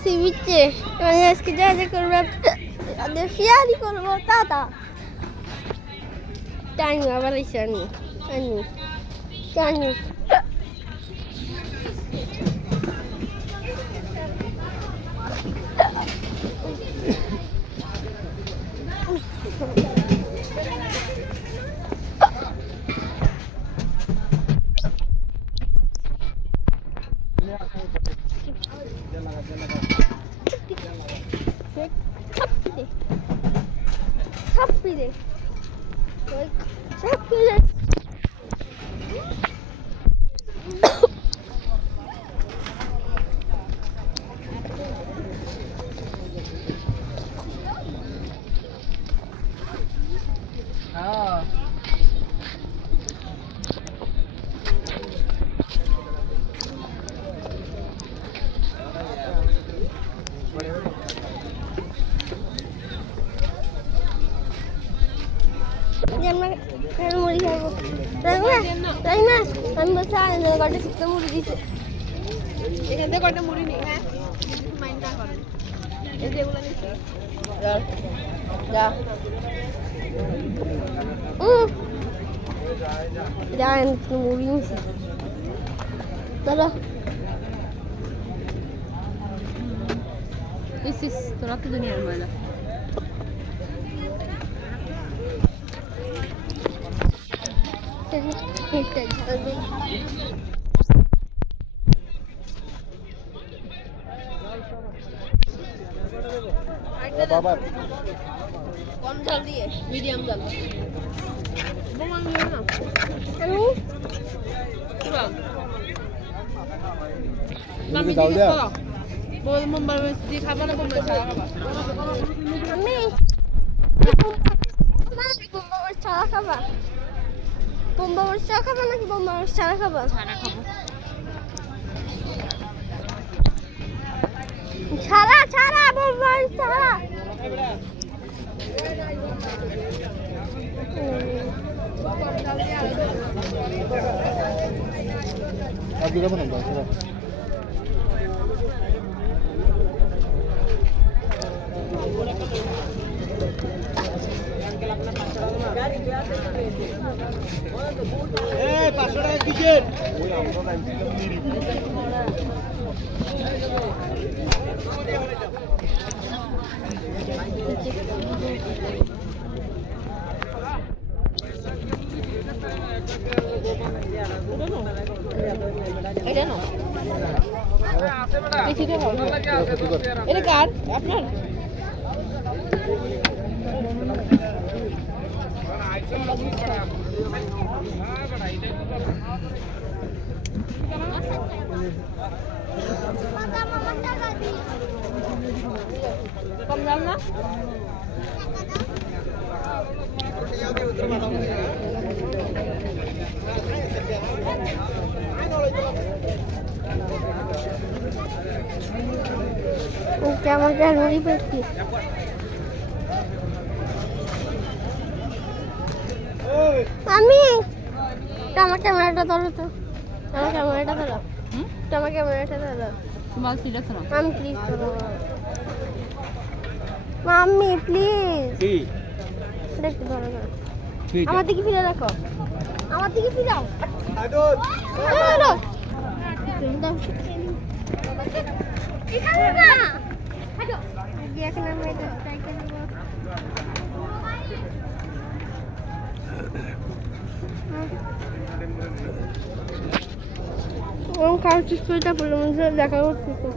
C বিচে মানে আজকে যা যা করবো শেয়ারই করবো তা টাইম আবার এসে আনি ছাপ্পিরে মুড়ি খাবো তাই না আমি বলছি কটা শুক্তো মুড়ি দিতে এখান থেকে কটা মুড়ি নেই হ্যাঁ মাইন্ড না করেন এই যেগুলো নিচ্ছি যা যান মুড়ি নিচ্ছি দাদা তোরা তো দুনিয়ার ময়লা কম ঝাল দিয়ে মিডিয়াম ঝাল ছাড়া খাবা বোম্বা মরিচ চা খাবা নাকি বোম্বা মরিচ ছাড়া খাবা ছাড়া বোম্বা মরিচ ছাড়া এটা কার আপনার কম দাম না আমাদের মুড়ি পেয়েছি আমি আমার ক্যামেরাটা ধরো তো আমার ক্যামেরাটা ধরো তোমার ক্যামেরাটা ধরো তোমার সিরিয়াস না আমি প্লিজ ধরো মাম্মি প্লিজ দেখতে ধরো আমার দিকে ফিরে রাখো আমার দিকে ফিরাও খাওয়ার চেষ্টা করলে দেখা করছি তো